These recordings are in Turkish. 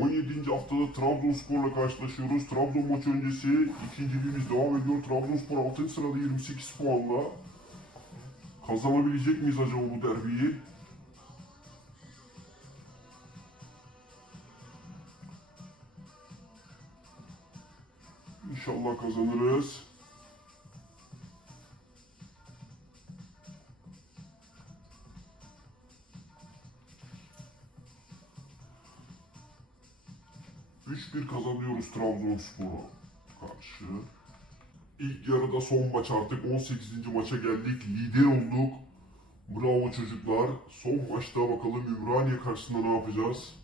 17. haftada Trabzonspor'la karşılaşıyoruz. Trabzon maçı öncesi ikinciliğimiz devam ediyor. Trabzonspor 6. sırada 28 puanla. Kazanabilecek miyiz acaba bu derbiyi? İnşallah kazanırız. Üç bir kazanıyoruz Trabzonspor'a karşı. İlk yarıda son maç artık 18. maça geldik. Lider olduk. Bravo çocuklar. Son maçta bakalım Ümraniye karşısında ne yapacağız?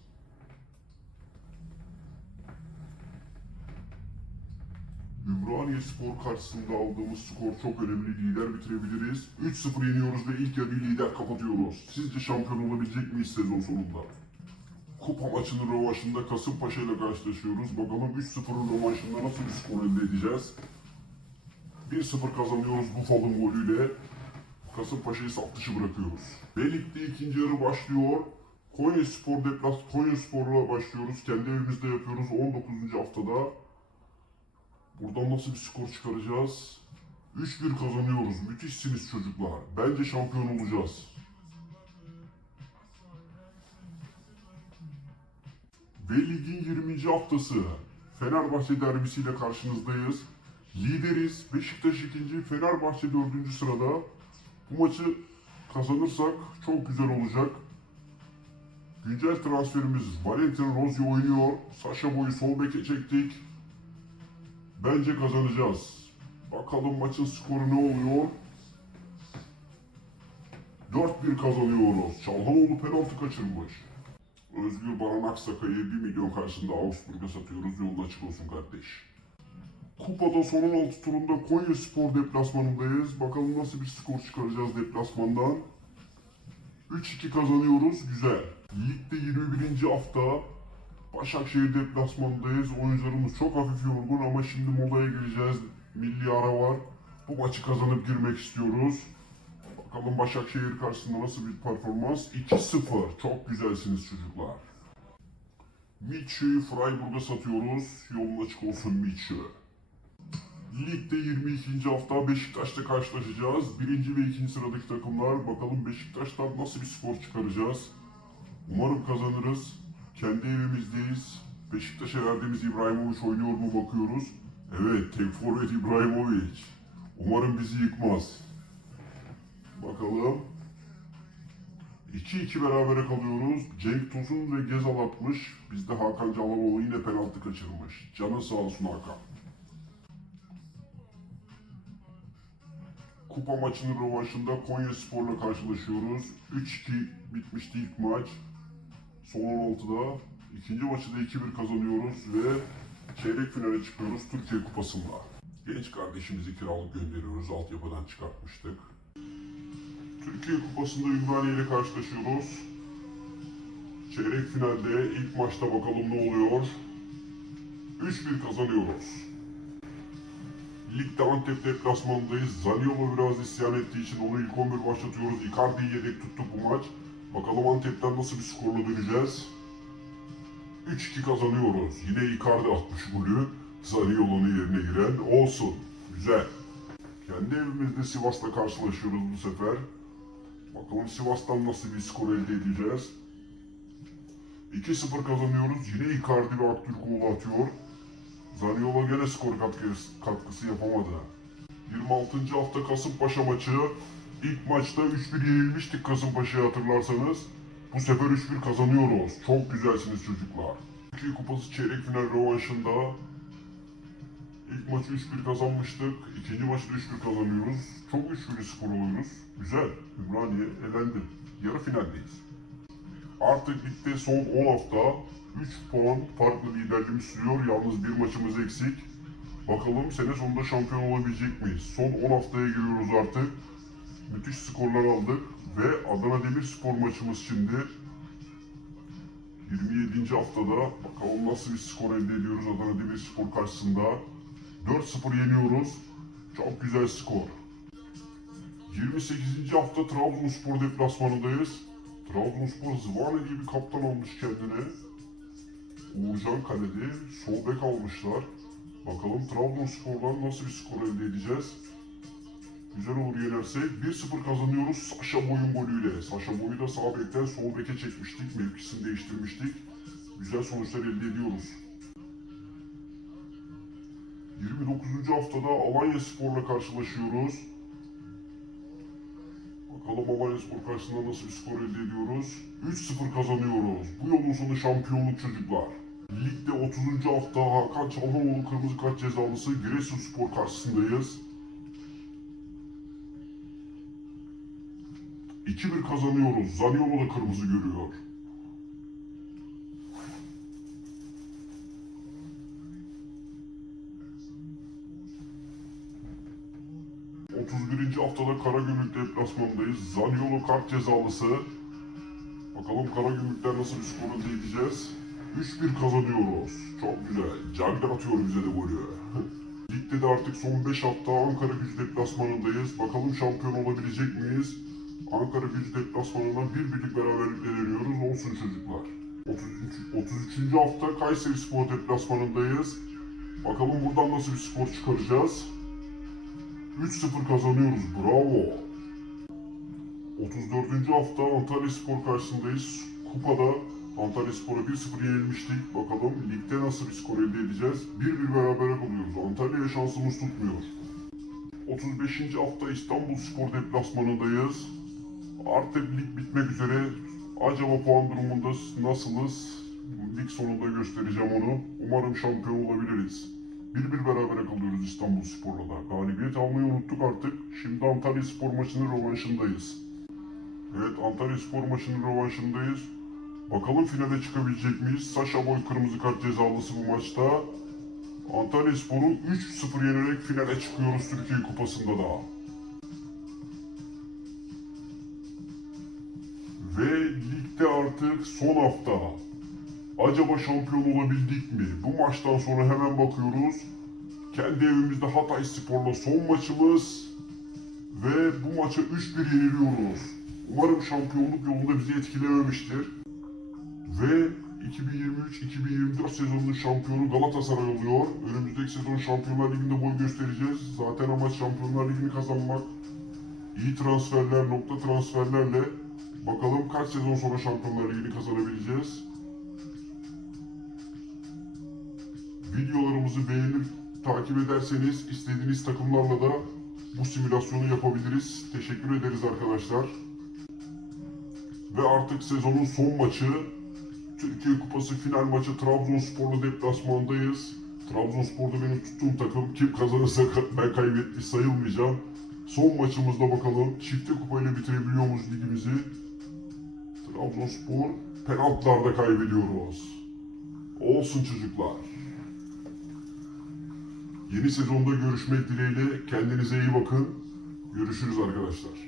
Ümraniye Spor karşısında aldığımız skor çok önemli. Lider bitirebiliriz. 3-0 yeniyoruz ve ilk yarıyı lider kapatıyoruz. Sizce şampiyon olabilecek miyiz sezon sonunda? Kupa maçının rövanşında Kasımpaşa ile karşılaşıyoruz. Bakalım 3-0'ın rövanşında nasıl bir skor elde edeceğiz? 1-0 kazanıyoruz Buffalo'nun golüyle. Kasımpaşa'yı saf dışı bırakıyoruz. Ve ikinci yarı başlıyor. Konya Spor deplas Konya Spor'la başlıyoruz. Kendi evimizde yapıyoruz 19. haftada. Buradan nasıl bir skor çıkaracağız? 3-1 kazanıyoruz. Müthişsiniz çocuklar. Bence şampiyon olacağız. Ve ligin 20. haftası. Fenerbahçe derbisiyle karşınızdayız. Lideriz. Beşiktaş ikinci, Fenerbahçe dördüncü sırada. Bu maçı kazanırsak çok güzel olacak. Güncel transferimiz Valentin Rozi oynuyor. Saşa boyu sol beke çektik. Bence kazanacağız. Bakalım maçın skoru ne oluyor? 4-1 kazanıyoruz. Çalhanoğlu penaltı kaçırmış. Özgür Baran Aksakay'ı 1 milyon karşısında Augsburg'a satıyoruz. Yolun açık olsun kardeş. Kupada son 16 turunda Konya Spor deplasmanındayız. Bakalım nasıl bir skor çıkaracağız deplasmandan. 3-2 kazanıyoruz. Güzel. Ligde 21. hafta Başakşehir deplasmanındayız. Oyuncularımız çok hafif yorgun ama şimdi molaya gireceğiz. Milli ara var. Bu maçı kazanıp girmek istiyoruz. Bakalım Başakşehir karşısında nasıl bir performans? 2-0. Çok güzelsiniz çocuklar. Mitchell'i Freiburg'a satıyoruz. Yolun açık olsun Mitchell. Ligde 22. hafta Beşiktaş'ta karşılaşacağız. Birinci ve ikinci sıradaki takımlar. Bakalım Beşiktaş'tan nasıl bir skor çıkaracağız. Umarım kazanırız. Kendi evimizdeyiz. Beşiktaş'a verdiğimiz İbrahimovic oynuyor mu bakıyoruz. Evet, tek forvet İbrahimovic. Umarım bizi yıkmaz. Bakalım. 2-2 berabere kalıyoruz. Cenk Tosun ve Gezal atmış. Bizde Hakan Calavoğlu yine penaltı kaçırmış. Canın sağ olsun Hakan. Kupa maçının rövanşında Konya Spor'la karşılaşıyoruz. 3-2 bitmişti ilk maç. Son 16'da. ikinci maçı da 2-1 kazanıyoruz ve çeyrek finale çıkıyoruz Türkiye Kupası'nda. Genç kardeşimizi kiralık gönderiyoruz. Altyapıdan çıkartmıştık. Türkiye Kupası'nda Ümraniye ile karşılaşıyoruz. Çeyrek finalde ilk maçta bakalım ne oluyor. 3-1 kazanıyoruz. Ligde Antep deplasmanındayız. Zaniolo biraz isyan ettiği için onu ilk 11 başlatıyoruz. Icardi'yi yedek tuttuk bu maç. Bakalım Antep'ten nasıl bir skorla döneceğiz. 3-2 kazanıyoruz. Yine Icardi atmış golü. Zaniolo'nun yerine giren. Olsun. Güzel. Kendi evimizde Sivas'la karşılaşıyoruz bu sefer. Bakalım Sivas'tan nasıl bir skor elde edeceğiz. 2-0 kazanıyoruz. Yine Icardi ve Aktürkoğlu atıyor. Zaniolo gene skor katkısı, katkısı yapamadı. 26. hafta Kasımpaşa maçı. İlk maçta 3-1 yenilmiştik Kasımpaşa'yı hatırlarsanız. Bu sefer 3-1 kazanıyoruz. Çok güzelsiniz çocuklar. Türkiye Kupası çeyrek final rövanşında ilk maçı 3-1 kazanmıştık. İkinci maçı da 3-1 kazanıyoruz. Çok güçlü bir skor alıyoruz. Güzel. Ümraniye elendi. Yarı finaldeyiz. Artık ligde son 10 hafta 3 puan farklı liderliğimiz sürüyor. Yalnız bir maçımız eksik. Bakalım sene sonunda şampiyon olabilecek miyiz? Son 10 haftaya giriyoruz artık. Müthiş skorlar aldık ve Adana Demirspor maçımız şimdi 27. haftada bakalım nasıl bir skor elde ediyoruz Adana Demirspor karşısında. 4-0 yeniyoruz. Çok güzel skor. 28. hafta Trabzonspor deplasmanındayız. Trabzonspor Zıvane diye bir kaptan almış kendine. Uğurcan Kaleli sol bek almışlar. Bakalım Trabzonspor'dan nasıl bir skor elde edeceğiz. Güzel olur yenersek. 1-0 kazanıyoruz Saşa Boy'un golüyle. Saşa Boy'u da sağ bekten sol beke çekmiştik. Mevkisini değiştirmiştik. Güzel sonuçlar elde ediyoruz. 29. haftada Alanya Spor'la karşılaşıyoruz. Bakalım Alanya Spor karşısında nasıl bir skor elde ediyoruz. 3-0 kazanıyoruz. Bu yolun sonu şampiyonluk çocuklar. Ligde 30. hafta Hakan Çalhanoğlu kırmızı kart cezalısı Giresunspor karşısındayız. 2-1 kazanıyoruz. Zaniolo da kırmızı görüyor. ...31. haftada Karagümrük deplasmandayız. Zaniolo kart cezalısı. Bakalım Karagümrükler nasıl bir skor elde edeceğiz. 3-1 kazanıyoruz. Çok güzel. Cagney atıyor bize de golü. Ligde de artık son 5 hafta Ankara gücü deplasmanındayız. Bakalım şampiyon olabilecek miyiz? Ankara gücü deplasmanından bir birlik beraberlikle deniyoruz. Olsun çocuklar. 33. 33. hafta Kayseri Spor deplasmanındayız. Bakalım buradan nasıl bir skor çıkaracağız. 3-0 kazanıyoruz. Bravo. 34. hafta Antalya Spor karşısındayız. Kupada Antalya Spor'a 1-0 yenilmiştik. Bakalım ligde nasıl bir skor elde edeceğiz. 1-1 berabere kalıyoruz. Antalya'ya şansımız tutmuyor. 35. hafta İstanbul Spor deplasmanındayız. Artık lig bitmek üzere. Acaba puan durumunda nasılız? Lig sonunda göstereceğim onu. Umarım şampiyon olabiliriz. 1-1 berabere kalıyoruz İstanbul Spor'la da. Galibiyet almayı unuttuk artık. Şimdi Antalya Spor maçının rövanşındayız. Evet Antalya Spor maçının rövanşındayız. Bakalım finale çıkabilecek miyiz? Saşa Boy kırmızı kart cezalısı bu maçta. Antalya Spor'u 3-0 yenerek finale çıkıyoruz Türkiye Kupası'nda da. Ve ligde artık son hafta. Acaba şampiyon olabildik mi? Bu maçtan sonra hemen bakıyoruz. Kendi evimizde Hatay Spor'la son maçımız. Ve bu maça 3-1 yeniliyoruz. Umarım şampiyonluk yolunda bizi etkilememiştir. Ve 2023-2024 sezonunun şampiyonu Galatasaray oluyor. Önümüzdeki sezon Şampiyonlar Ligi'nde boy göstereceğiz. Zaten amaç Şampiyonlar Ligi'ni kazanmak. İyi transferler, nokta transferlerle bakalım kaç sezon sonra Şampiyonlar Ligi'ni kazanabileceğiz. Videolarımızı beğenip takip ederseniz istediğiniz takımlarla da bu simülasyonu yapabiliriz. Teşekkür ederiz arkadaşlar. Ve artık sezonun son maçı Türkiye Kupası final maçı Trabzonspor'la deplasmandayız. Trabzonspor'da benim tuttuğum takım. Kim kazanırsa ben kaybetmiş sayılmayacağım. Son maçımızda bakalım çifte kupayla bitirebiliyor muyuz ligimizi? Trabzonspor penaltılarda kaybediyoruz. Olsun çocuklar. Yeni sezonda görüşmek dileğiyle kendinize iyi bakın. Görüşürüz arkadaşlar.